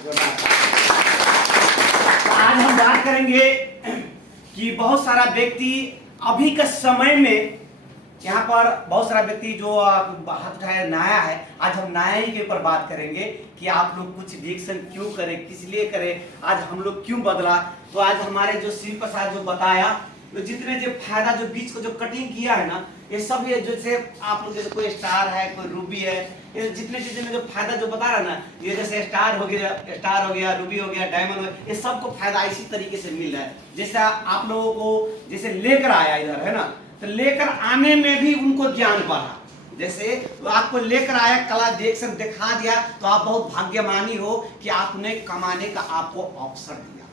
आज हम बात करेंगे कि बहुत सारा व्यक्ति अभी के समय में, यहाँ पर बहुत सारा व्यक्ति जो हाथ उठाया नया है, आज हम नया ही के ऊपर बात करेंगे कि आप लोग कुछ रिएक्शन क्यों करें, किस लिए करें, आज हम लोग क्यों बदला। तो आज हमारे जो श्री प्रसाद जो बताया, तो जितने जो फायदा जो बीच को जो कटिंग किया है ना, ये सब ये जैसे आप लोग जैसे कोई स्टार है, कोई रूबी है, ये जितने चीजें में जो फायदा जो बता रहा ना, ये जैसे स्टार हो गया, रूबी हो गया, डायमंड हो गया, ये सबको फायदा इसी तरीके से मिल रहा है। जैसे आप लोगों को जैसे लेकर आया इधर है ना, तो लेकर आने में भी उनको ज्ञान बढ़ा। जैसे आपको लेकर आया, कला रिएक्शन दिखा दिया, तो आप बहुत भाग्यमानी हो कि आपने कमाने का आपको अवसर दिया,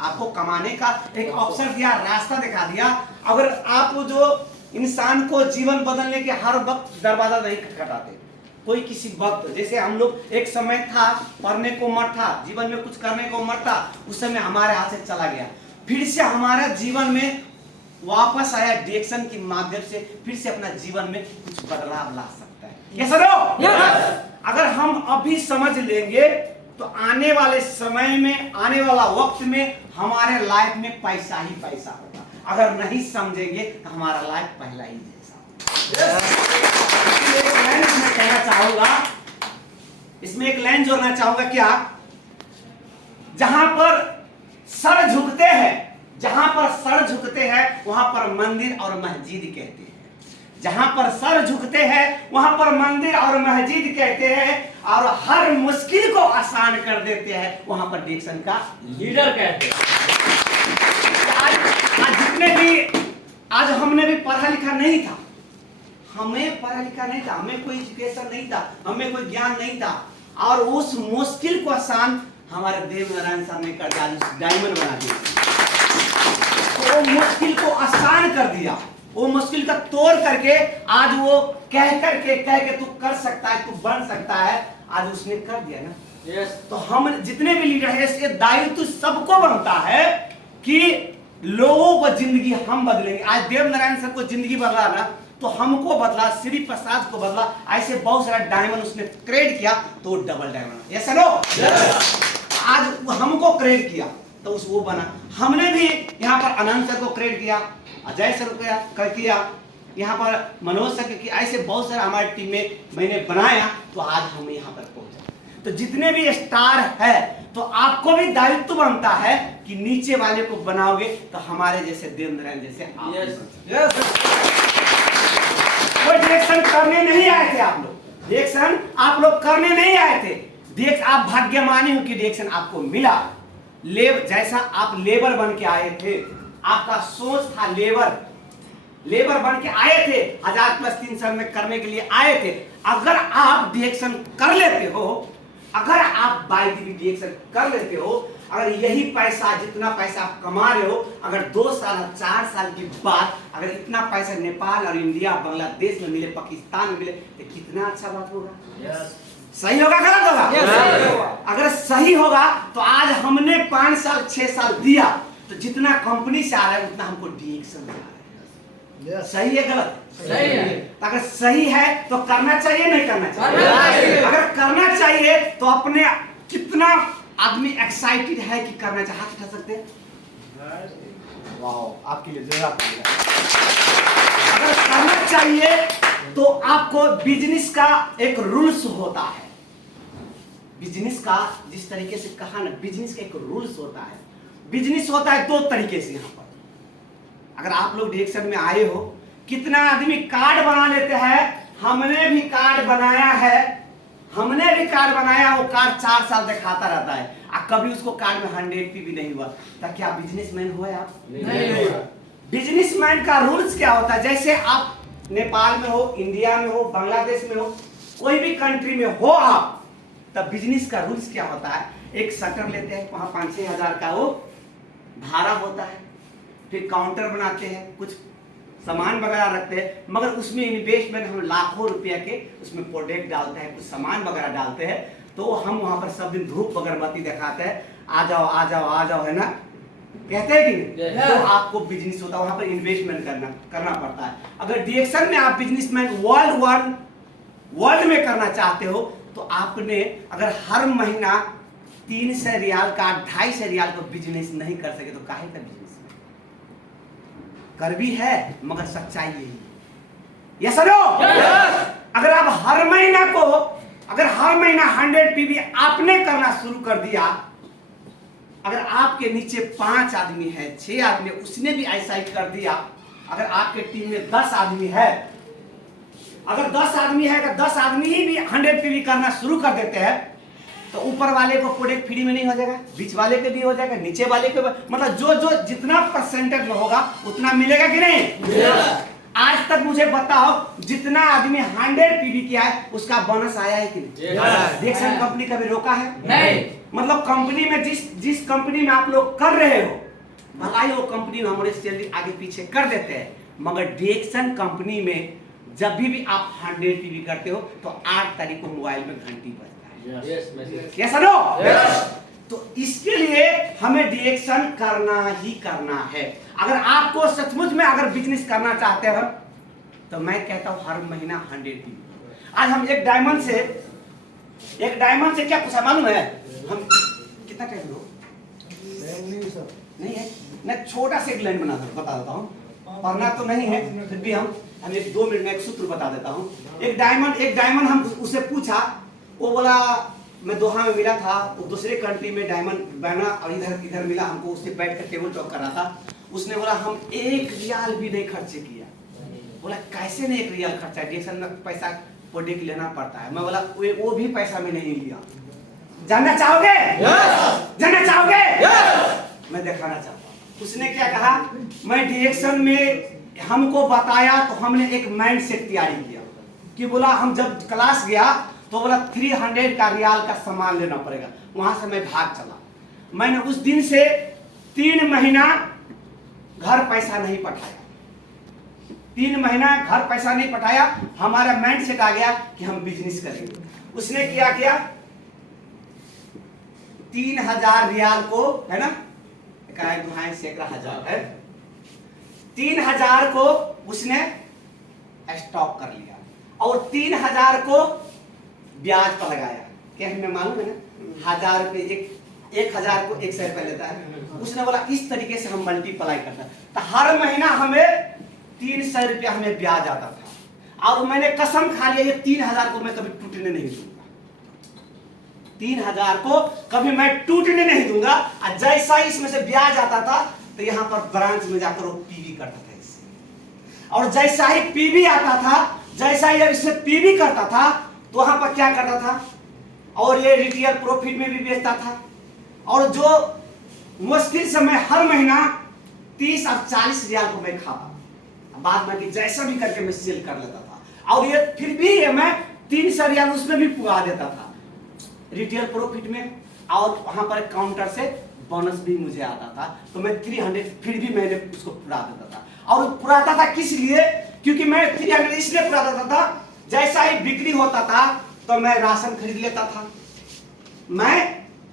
आपको कमाने का एक अवसर दिया, रास्ता दिखा दिया। अगर आप जो इंसान को जीवन बदलने के हर वक्त दरवाजा नहीं खटखटाते, कोई किसी वक्त, जैसे हम लोग एक समय था पढ़ने को उम्र था, जीवन में कुछ करने को उम्र था, उस समय हमारे हाथ से चला गया, फिर से हमारा जीवन में वापस आया, डिएक्शन के माध्यम से फिर से अपना जीवन में कुछ बदलाव ला सकता है। ये सरो अगर हम अभी समझ लेंगे तो आने वाले समय में, आने वाला वक्त में हमारे लाइफ में पैसा ही पैसा होगा। अगर नहीं समझेंगे तो हमारा लाइफ पहला ही जैसा होगा। एक लाइन मैं कहना चाहूंगा, इसमें एक लाइन जोड़ना चाहूंगा, क्या जहां पर सर झुकते हैं, जहां पर सर झुकते हैं वहां पर मंदिर और मस्जिद कहते हैं। जहां पर सर झुकते हैं वहां पर मंदिर और मस्जिद कहते हैं, और हर मुश्किल को आसान कर देते हैं वहां पर डिएक्शन का लीडर कहते हैं। आज जितने भी, आज हमने भी पढ़ा लिखा नहीं था, हमें पढ़ा लिखा नहीं था, हमें कोई एजुकेशन नहीं था, हमें कोई ज्ञान नहीं था, और उस मुश्किल को आसान हमारे देव नारायण साहब ने कर दिया, डायमंड बना दिया। तो वो मुश्किल को आसान कर दिया, वो मुश्किल का तोड़ करके आज वो कह के तू कर सकता है, तू बन सकता है, आज उसने कर दिया ना। yes. तो हम जितने भी लीडर हैं, इसके दायित्व सबको बनता है कि लोगों को जिंदगी हम बदलेंगे। आज देव नारायण सर को जिंदगी बदला ना, तो हमको बदला, श्री प्रसाद को बदला, ऐसे बहुत सारा डायमंड उसने क्रिएट किया, तो डबल डायमंड। यस नो, आज हमको क्रिएट किया तो उस वो बना। हमने भी यहाँ पर अनंत सर को क्रिएट किया, अजय सर को किया, यहाँ पर मनोज सर की, ऐसे बहुत सारे हमारी टीम में मैंने बनाया, तो आज हम यहाँ पर पहुंचे। तो जितने भी स्टार है, तो आपको भी दायित्व बनता है कि नीचे वाले को बनाओगे तो हमारे जैसे देव नारायण जैसे आप। yes. कोई डिएक्शन करने नहीं आए थे आप लोग, डिएक्शन आप लोग करने नहीं आए थे, आप भाग्यमानी हो कि डिएक्शन आपको मिला। जैसा आप लेबर बन के आए थे, आपका सोच था लेबर बन के आए थे, 1000+3 साल में करने के लिए आए थे। अगर आप डिएक्शन कर लेते हो, अगर आप बाय डिएक्शन कर लेते हो, अगर यही पैसा, जितना पैसा आप कमा रहे हो, अगर 2 साल 4 साल के बाद अगर इतना पैसा नेपाल और इंडिया, बांग्लादेश में मिले, पाकिस्तान में मिले, तो कितना अच्छा बात होगा। yes. सही होगा, गलत होगा? yes. अगर सही होगा तो आज हमने 5 साल 6 साल दिया, तो जितना कंपनी से आ रहा है उतना हमको डिएक्शन मिला है। yes. सही है, गलत? सही है। अगर सही है तो करना चाहिए, नहीं करना चाहिए? अगर करना चाहिए तो अपने, कितना आदमी एक्साइटेड है कि करना चाहिए, हाथ उठा सकते हैं? वाह, आपके लिए जवाब। अगर करना चाहिए तो आपको बिजनेस का एक रूल्स होता है, बिजनेस का जिस तरीके से कहा ना, बिजनेस का एक रूल्स होता है। बिजनेस होता है 2 तरीके से। यहाँ पर अगर आप लोग डिएक्शन में आए हो, कितना आदमी कार्ड बना लेते हैं, हमने भी कार्ड बनाया है, हमने भी कार्ड बनाया, वो कार्ड 4 साल दिखाता रहता है, कभी उसको कार्ड में 100 भी नहीं हुआ। तो क्या बिजनेसमैन हुआ आप? नहीं। बिजनेसमैन का रूल्स क्या होता है? जैसे आप नेपाल में हो, इंडिया में हो, बांग्लादेश में हो, कोई भी कंट्री में हो आप, तब बिजनेस का रूल्स क्या होता है? एक शटर लेते हैं, वहां 5-6 हजार का वो भाड़ा होता है, फिर काउंटर बनाते हैं, कुछ सामान वगैरह रखते हैं, मगर उसमें इन्वेस्टमेंट हम लाखों रुपया के उसमें प्रोडक्ट डालते हैं, कुछ सामान वगैरह डालते हैं, तो हम वहां पर सब दिन धूप अगरबत्ती दिखाते हैं, आ जाओ आ जाओ आ जाओ, है ना, कहते हैं कि नहीं? तो आपको बिजनेस होता है, वहां पर इन्वेस्टमेंट करना पड़ता है। अगर डिएक्शन में आप बिजनेसमैन वर्ल्ड में करना चाहते हो, तो आपने अगर हर महीना 300 रियाल का 250 रियाल को बिजनेस नहीं कर सके तो काहे का बिजनेस कर भी है, मगर सच्चाई यही है। यस सर, अगर आप हर महीना 100 पीवी आपने करना शुरू कर दिया, अगर आपके नीचे 5 आदमी है, 6 आदमी, उसने भी ऐसा ही कर दिया, अगर आपके टीम में 10 आदमी है, अगर 10 आदमी है, अगर 10 आदमी ही भी 100 पीवी करना शुरू कर देते हैं, तो ऊपर वाले को प्रोडक्ट फ्री में नहीं हो जाएगा, बीच वाले के भी हो जाएगा, नीचे वाले के, मतलब जो जितना परसेंटेज में होगा उतना मिलेगा कि नहीं? आज तक मुझे बताओ, जितना आदमी 100 पीवी किया है उसका बोनस आया है कि नहीं? डिएक्सन कंपनी कभी रोका है? नहीं। मतलब कंपनी में जिस कंपनी में आप लोग कर रहे हो, भला ही वो कंपनी में हमारे सैलरी आगे पीछे कर देते हैं, मगर डिएक्सन कंपनी में जब भी आप 100 पीवी करते हो तो 8 तारीख को मोबाइल में घंटी बजता है। Yes no? तो इसके लिए हमें डिएक्शन करना ही करना है। अगर आपको सचमुच में अगर बिजनेस करना चाहते हो तो मैं कहता हूं हर महीना 100 पीवी। आज हम एक डायमंड से क्या पूछा मालूम है? हम कितना टाइम लो नहीं है, मैं छोटा सा एक लाइन बता देता हूँ, पढ़ना तो नहीं है, फिर भी हम एक 2 मिनट में एक सूत्र बता देता हूँ। एक डायमंड हम उसे पूछा, वो बोला मैं दोहा में मिला था, वो दूसरे कंट्री में डायमंड बना और इधर मिला हमको, उससे बैठ कर टेबल टॉक कर रहा था। उसने बोला हम 1 रियाल भी नहीं खर्चे किया। बोला कैसे नहीं 1 रियाल खर्चा, डिएक्शन में पैसा प्रोडक्ट लेना पड़ता है। मैं बोला वो भी पैसा में नहीं लिया। जानना चाहोगे? जानना चाहोगे? मैं दिखाना चाहता हूँ। उसने क्या कहा, मैं डिएक्शन में हमको बताया तो हमने एक माइंड सेट तैयारी किया कि बोला हम जब क्लास गया तो बोला 300 का रियाल का सामान लेना पड़ेगा। वहां से मैं भाग चला। मैंने उस दिन से 3 महीना घर पैसा नहीं पठाया, 3 महीना घर पैसा नहीं पठाया। हमारा माइंड सेट आ गया कि हम बिजनेस करेंगे। उसने क्या किया, 3000 रियाल को, है ना, दुहाई सैकड़ा हजार है, 3000 को उसने स्टॉक कर लिया और 3000 को ब्याज पर लगाया। क्या हमें मालूम है ना, 1000 रुपये 1000 को 100 रुपये लेता है। उसने बोला इस तरीके से हम मल्टीप्लाई करता है, तो हर महीना हमें 300 रुपया हमें ब्याज आता था। और मैंने कसम खा लिया ये 3000 को मैं कभी टूटने नहीं दूंगा, 3000 को कभी मैं टूटने नहीं दूंगा। और जैसा ही इसमें से ब्याज आता था तो यहाँ पर ब्रांच में जाकर वो पीवी करता था इससे, और जैसा ही पीवी आता था, जैसा ही इससे पीवी करता था तो वहां पर क्या करता था, और ये रिटेल प्रॉफिट में भी बेचता था। और जो मुश्किल समय हर महीना 30 और 40 रियाल को मैं खाता, बाद में कि जैसा भी करके मैं सेल कर लेता था। और ये फिर भी मैं 300 रियाल उसमें भी पुगा देता था रिटेल प्रॉफिट में, और वहां पर काउंटर से बोनस भी मुझे आता था। तो मैं 300 फिर भी मैंने उसको पुरा देता था। और पुराता था किस लिए, क्योंकि मैं 300 इसलिए पुरा देता था, जैसा ही बिक्री होता था तो मैं राशन खरीद लेता था। मैं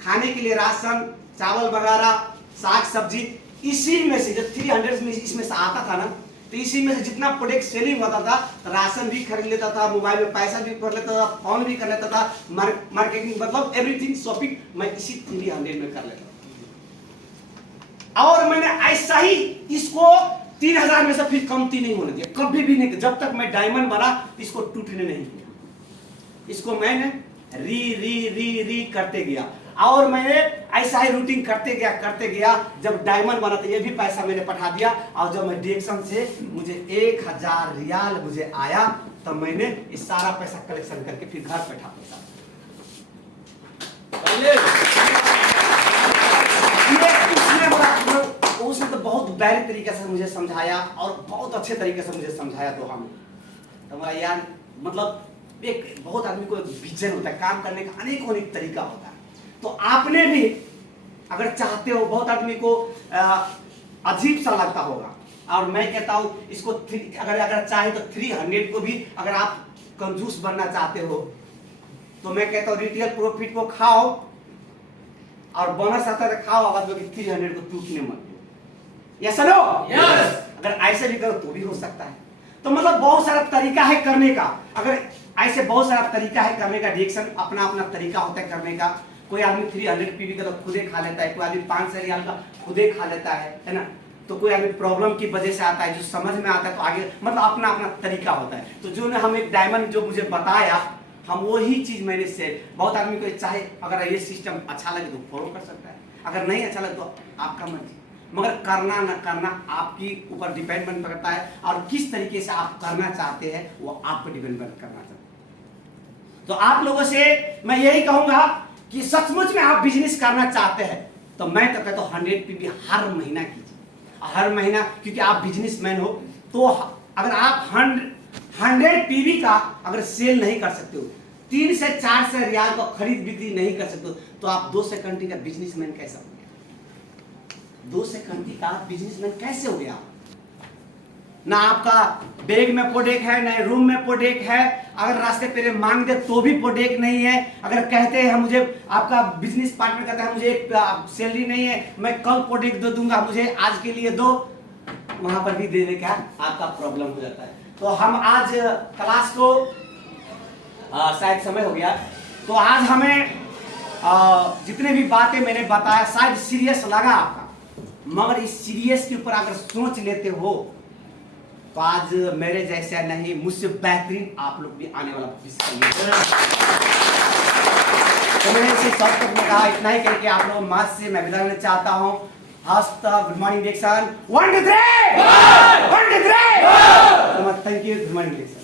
खाने के लिए राशन, चावल वगैरह, साग सब्जी, इसी में से जो 300 में इसमें से आता था ना, तो इसी में से जितना प्रोडक्ट सेलिंग होता था, राशन भी खरीद लेता था, मोबाइल में पैसा भी कर लेता था, फोन भी कर लेता था, मार्केटिंग मतलब एवरीथिंग शॉपिंग मैं इसी 300 में कर लेता था। और मैंने ऐसा ही इसको 3000 में से फिर कमती नहीं होने दिया, कभी भी नहीं। जब तक मैं डायमंड बना इसको टूटने नहीं दिया। इसको मैंने री करते गया, और मैंने ऐसा ही रूटीन करते गया। जब डायमंड बना तो ये भी पैसा मैंने पठा दिया। और जब मैं डिएक्शन से मुझे 1000 रियाल मुझे आया, तब मैंने इस सारा पैसा कलेक्शन करके फिर घर बैठा पैसा। उसने तो बहुत बैरी तरीके से मुझे समझाया और बहुत अच्छे तरीके से मुझे समझाया। तो हमारा यार मतलब एक बहुत आदमी को विजन होता है, काम करने का अनेक तरीका होता है। तो आपने भी अगर चाहते हो, बहुत आदमी को अजीब सा लगता होगा, और मैं कहता हूँ इसको अगर चाहे तो 300 को भी अगर आप कंजूस बनना चाहते हो तो मैं कहता हूँ रिटेल प्रॉफिट को खाओ और बोनस आता है खाओ, आवाज में 300 को टूटने मत दो। Yes no? यस। अगर ऐसे भी करो तो भी हो सकता है। तो मतलब बहुत सारा तरीका है करने का। अगर ऐसे बहुत सारा तरीका है करने का, डिएक्शन अपना तरीका होता है करने का। कोई आदमी 300 पीवी का तो खुदे खा लेता है, कोई आदमी 500 रियाल का खुदे खा लेता है ना। तो कोई आदमी प्रॉब्लम की वजह से आता है, जो समझ में आता है तो आगे मतलब अपना अपना तरीका होता है। तो जो ने हम एक डायमंड जो मुझे बताया, हम वही चीज मैंने से बहुत आदमी को चाहे अगर ये सिस्टम अच्छा लगे तो फॉलो कर सकता है, अगर नहीं अच्छा लगे तो आपका मर्जी, मगर करना न करना आपकी ऊपर डिपेंड करता है, और किस तरीके से आप करना चाहते हैं वो आप पर डिपेंड करना चाहते हैं। तो आप लोगों से मैं यही कहूंगा कि सचमुच में आप बिजनेस करना चाहते हैं तो मैं तो कहता हूँ 100 पीवी हर महीना कीजिए, हर महीना, क्योंकि आप बिजनेसमैन हो। तो अगर आप 100 पीवी का अगर सेल नहीं कर सकते हो, 3 से 4 से रियाल को खरीद बिक्री नहीं कर सकते हो, तो आप 2 से कंट्री का बिजनेसमैन कैसे हो गया? 2 से कंट्री का बिजनेसमैन कैसे हो गया? ना आपका बैग में प्रोडक्ट है, ना रूम में प्रोडक्ट है, अगर रास्ते पे मांग दे तो भी प्रोडक्ट नहीं है, अगर कहते हैं मुझे आपका बिजनेस पार्टनर कहता है मुझे एक सैलरी नहीं है, मैं कल प्रोडक्ट दे दूंगा, मुझे आज के लिए दो, वहां पर भी देने का आपका प्रॉब्लम हो जाता है। तो हम आज क्लास को शायद समय हो गया, तो आज हमें जितने भी बातें मैंने बताया शायद सीरियस लगा आपका, मगर इस सीरियस के ऊपर अगर सोच लेते हो तो आज मेरे जैसा नहीं, मुझसे बेहतरीन आप लोग भी आने वाला भविष्य। तो मैंने इसे सब तक में कहा, इतना ही करके आप लोग मास से मैं विदा लेना चाहता हूँ। हस्ता good morning diction 1 2 3 1 2 3 thank you, good morning.